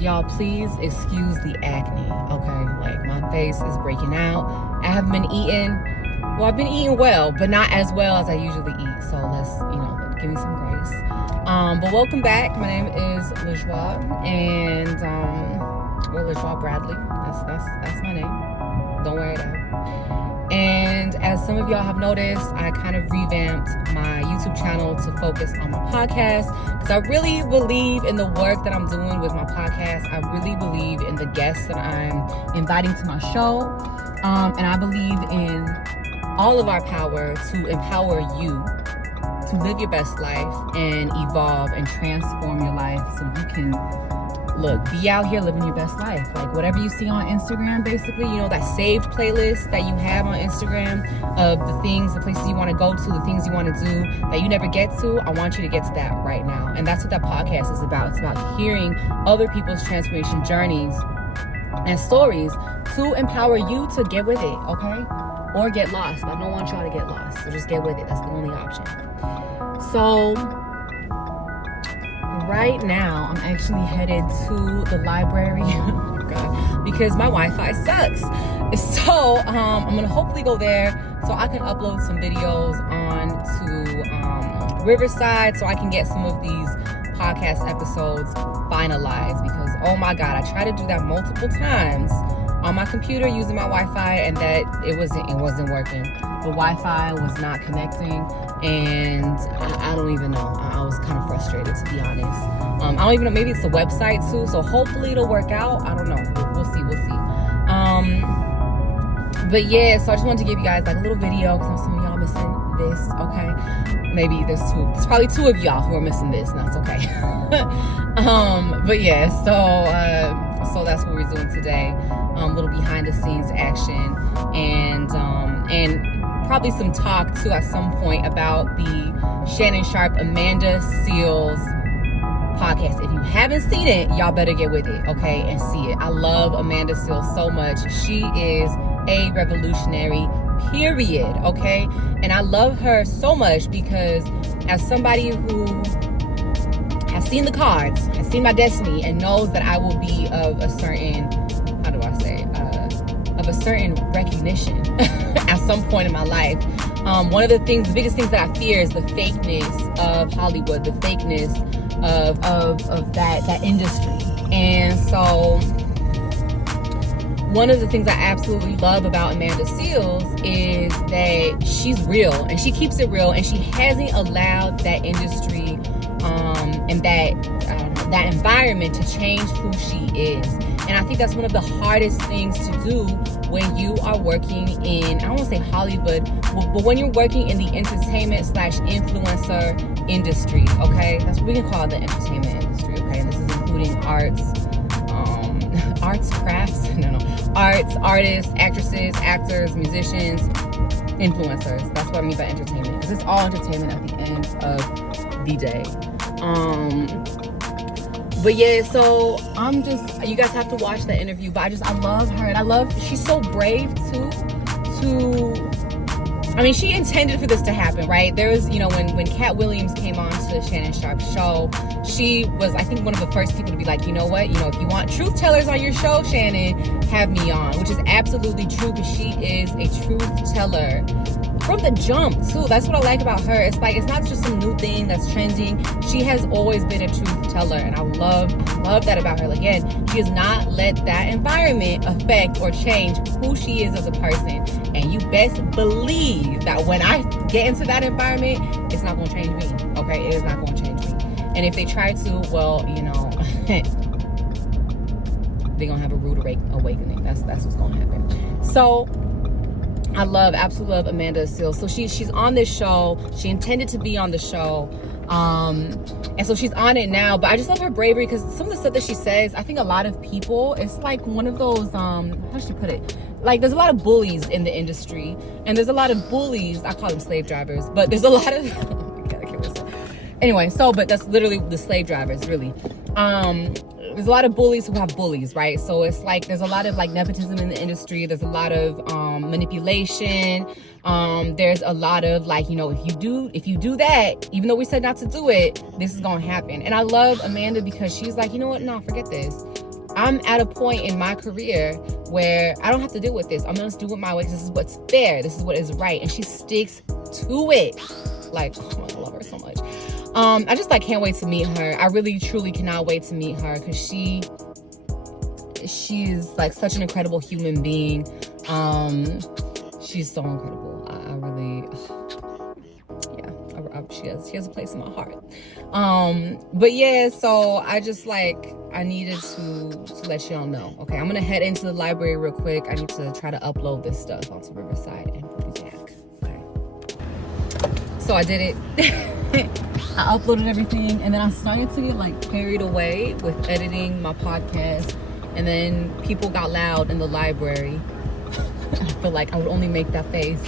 Y'all, please excuse the acne, okay? Like, my face is breaking out. I haven't been eating. Well, I've been eating well, but not as well as I usually eat. So let's, give me some grace. But welcome back. My name is LaJoie, and LaJoie Bradley. That's my name. Don't wear it out. And as some of y'all have noticed, I kind of revamped my YouTube channel to focus on my podcast because I really believe in the work that I'm doing with my podcast. I really believe in the guests that I'm inviting to my show. And I believe in all of our power to empower you to live your best life and evolve and transform your life so you can be out here living your best life. Like whatever you see on Instagram, basically, that saved playlist that you have on Instagram of the places you want to go to, the things you want to do that you never get to, I want you to get to that right now. And that's what that podcast is about. It's about hearing other people's transformation journeys and stories to empower you to get with it, okay? Or get lost. I don't want y'all to get lost. So just get with it. That's the only option. So right now, I'm actually headed to the library because my Wi-Fi sucks. So I'm gonna hopefully go there so I can upload some videos onto Riverside so I can get some of these podcast episodes finalized because, oh my God, I tried to do that multiple times on my computer using my Wi-Fi and that it wasn't working. The Wi-Fi was not connecting and I don't even know. I was kind of frustrated, to be honest. I don't even know, maybe it's the website too, so hopefully it'll work out. I don't know. We'll see. But yeah, so I just wanted to give you guys like a little video because some of y'all missing this, okay? Maybe there's probably two of y'all who are missing this, and that's okay. But yeah, so that's what we're doing today. Little behind the scenes action and probably some talk too at some point about the Shannon Sharpe Amanda Seales podcast. If you haven't seen it, y'all better get with it, okay, and see it. I love Amanda Seales so much. She is a revolutionary, period, okay? And I love her so much because as somebody who has seen the cards, has seen my destiny, and knows that I will be of a certain, of a certain recognition at some point in my life. One of the biggest things that I fear is the fakeness of Hollywood, the fakeness of that industry. And so one of the things I absolutely love about Amanda Seales is that she's real and she keeps it real and she hasn't allowed that industry and that environment to change who she is. And I think that's one of the hardest things to do when you are working in, I don't want to say Hollywood, but when you're working in the entertainment/influencer industry, okay? That's what we can call the entertainment industry, okay? And this is including arts, artists, actresses, actors, musicians, influencers. That's what I mean by entertainment. Because it's all entertainment at the end of the day. But yeah, so you guys have to watch that interview, but I love her, and she's so brave too, she intended for this to happen, right? There was, when Cat Williams came on to Shannon Sharpe's show, she was, I think, one of the first people to be like, you know what, if you want truth tellers on your show, Shannon, have me on, which is absolutely true, because she is a truth teller from the jump too. That's what I like about her. It's like, it's not just some new thing that's trending. She has always been a truth teller, and I love that about her. Again, she has not let that environment affect or change who she is as a person. And you best believe that when I get into that environment, it's not going to change me. Okay, it is not going to change me. And if they try to, well, they're gonna have a rude awakening. That's what's gonna happen. So I absolutely love Amanda Seales. So she's on this show. She intended to be on the show. And so she's on it now, but I just love her bravery because some of the stuff that she says, I think a lot of people, it's like one of those, how should you put it? Like, there's a lot of bullies in the industry, and there's a lot of bullies, I call them slave drivers, but there's a lot of, oh my God, I can't listen. Anyway, but that's literally the slave drivers, really. There's a lot of bullies who have bullies, right? So it's like there's a lot of like nepotism in the industry. There's a lot of manipulation. There's a lot of like, if you do that, even though we said not to do it, this is gonna happen. And I love Amanda because she's like, you know what? No, forget this. I'm at a point in my career where I don't have to deal with this. I'm going to do it my way. This is what's fair. This is what is right. And she sticks to it. Like, oh, I love her so much. I just like can't wait to meet her. I really, truly cannot wait to meet her because she's like such an incredible human being. She's so incredible. I really, yeah, she has a place in my heart. But yeah, so I just like, I needed to let y'all know. Okay, I'm gonna head into the library real quick. I need to try to upload this stuff onto Riverside and we'll be back. Okay. So I did it. I uploaded everything and then I started to get like carried away with editing my podcast, and then people got loud in the library. I feel like I would only make that face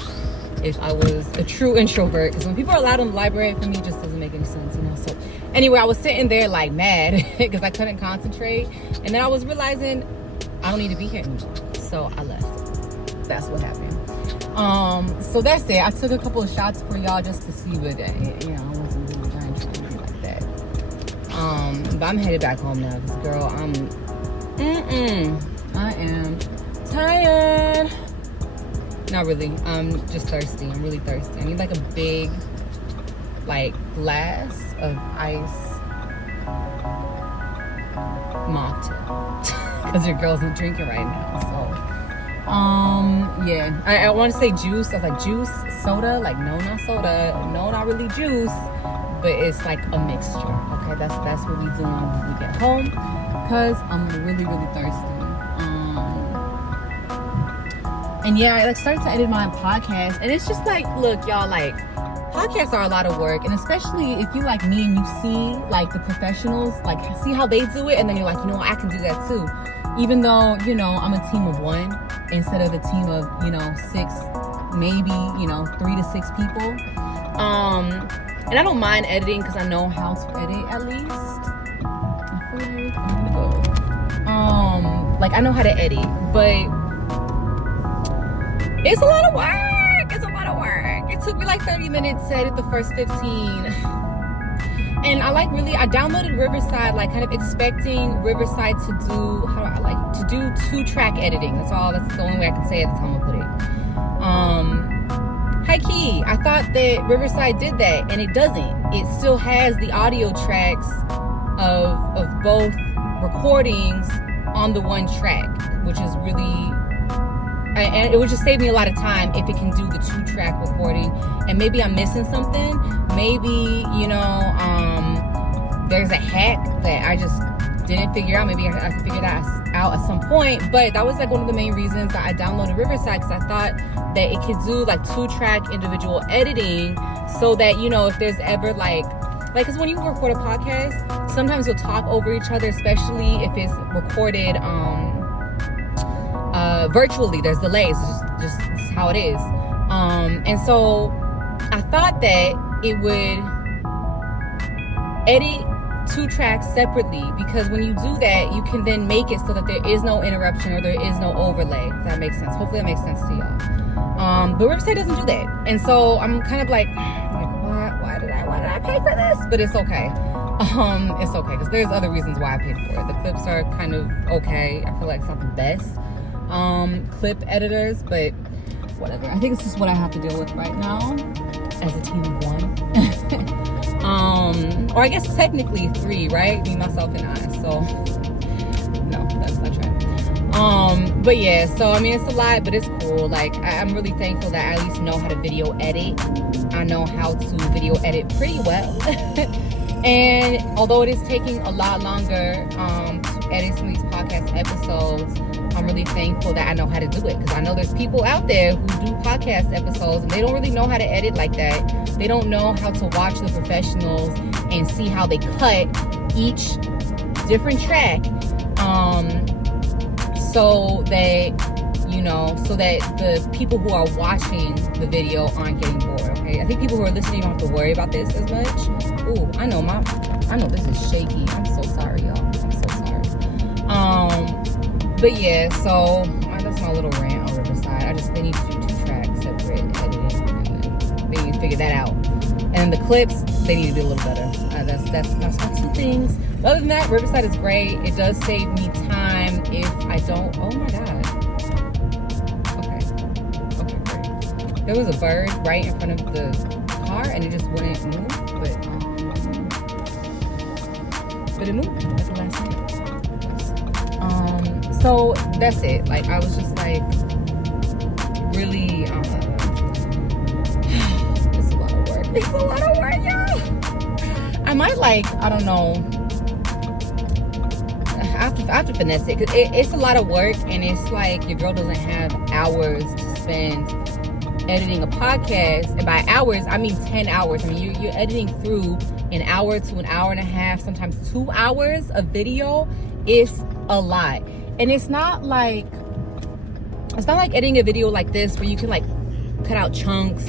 if I was a true introvert, because when people are loud in the library, for me, it just doesn't make any sense, you know. So anyway, I was sitting there like mad because I couldn't concentrate, and then I was realizing I don't need to be here anymore, so I left. That's what happened. So that's it. I took a couple of shots for y'all just to see, but you know, I wasn't really trying to do like that. But I'm headed back home now because, girl, I am tired. Not really. I'm just thirsty. I'm really thirsty. I need like a big, like, glass of ice mocktail because your girl's not drinking right now. So, yeah. I want to say juice. I was like, juice, soda. Like, no, not soda. No, not really juice. But it's like a mixture. Okay, that's what we do when we get home because I'm really, really thirsty. And yeah, I like started to edit my podcast, and it's just like, look, y'all, like, podcasts are a lot of work, and especially if you like me and you see like the professionals, like see how they do it, and then you're like, you know what, I can do that too. Even though, you know, I'm a team of one instead of a team of, you know, 6, maybe, you know, 3 to 6 people. And I don't mind editing because I know how to edit at least. Like I know how to edit, but it's a lot of work. It's a lot of work. It took me like 30 minutes to edit the first 15. And I downloaded Riverside, like kind of expecting Riverside to do, to do 2-track editing. That's the only way I can say it. That's how I'm gonna put it. High key, I thought that Riverside did that, and it doesn't. It still has the audio tracks of both recordings on the one track, which is really, and it would just save me a lot of time if it can do the 2-track recording. And maybe I'm missing something. Maybe, you know, there's a hack that I just didn't figure out. Maybe I can figure that out at some point. But that was like one of the main reasons that I downloaded Riverside, because I thought that it could do like 2-track individual editing, so that, you know, if there's ever like, because when you record a podcast, sometimes you'll talk over each other, especially if it's recorded virtually. There's delays. It's just how it is. And so I thought that it would edit 2 tracks separately, because when you do that, you can then make it so that there is no interruption or there is no overlay, if that makes sense. Hopefully that makes sense to y'all. But Riverside doesn't do that. And so I'm kind of like why did I pay for this? But it's okay. It's okay, because there's other reasons why I paid for it. The clips are kind of okay. I feel like it's not the best clip editors, but whatever. I think it's just what I have to deal with right now as a team of 1. Or I guess technically 3, right? Me, myself, and I. So no, that's not true. But yeah, so I mean, it's a lot, but it's cool. Like, I'm really thankful that I at least know how to video edit. I know how to video edit pretty well. And although it is taking a lot longer to edit some of these podcast episodes, I'm really thankful that I know how to do it, because I know there's people out there who do podcast episodes and they don't really know how to edit like that. They don't know how to watch the professionals and see how they cut each different track, so that, you know, so that the people who are watching the video aren't getting bored. Okay, I think people who are listening don't have to worry about this as much. Ooh, I know this is shaky. I'm so sorry, y'all. I'm so sorry. But yeah, so that's my little rant on Riverside. They need to do 2 tracks separate editing, and they need to figure that out. And the clips, they need to do a little better. That's my two things. But other than that, Riverside is great. It does save me time if I don't. Oh my god. Okay, great. There was a bird right in front of the car, and it just wouldn't move. But it moved at the last second. So that's it. Like, I was just like really. It's a lot of work, y'all. I might I don't know. I have to finesse it, because it's a lot of work, and it's like your girl doesn't have hours to spend editing a podcast. And by hours, I mean 10 hours. I mean, you're editing through an hour to an hour and a half, sometimes 2 hours of video. It's a lot. And it's not like editing a video like this where you can like cut out chunks.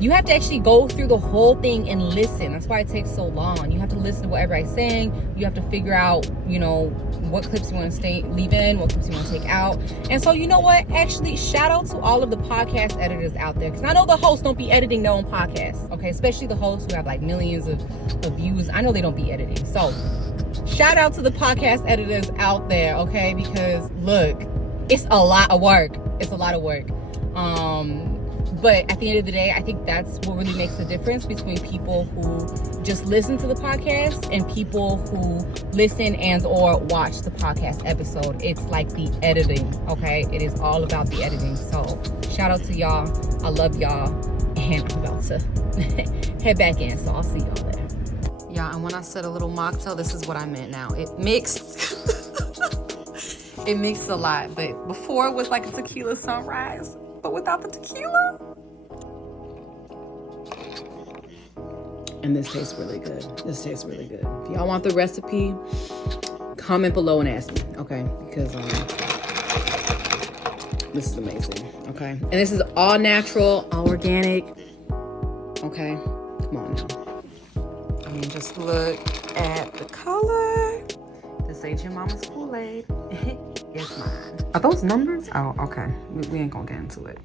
You have to actually go through the whole thing and listen. That's why it takes so long. You have to listen to what everybody's saying. You have to figure out, what clips you want to leave in, what clips you want to take out. And so, you know what? Actually, shout out to all of the podcast editors out there. Because I know the hosts don't be editing their own podcasts, okay? Especially the hosts who have like millions of views. I know they don't be editing. So, shout out to the podcast editors out there, okay? Because, look, it's a lot of work. It's a lot of work. But at the end of the day, I think that's what really makes the difference between people who just listen to the podcast and people who listen and or watch the podcast episode. It's like the editing, okay? It is all about the editing. So shout out to y'all. I love y'all. And I'm about to head back in. So I'll see y'all there. Yeah, and when I said a little mocktail, this is what I meant now. It mixed. It mixed a lot. But before it was like a tequila sunrise. But without the tequila. And this tastes really good. This tastes really good. If y'all want the recipe, comment below and ask me, okay? Because this is amazing, okay? And this is all natural, all organic, okay? Come on now. I mean, just look at the color. This ain't your mama's Kool-Aid. It's mine. Are those numbers? Oh, okay. We ain't gonna get into it.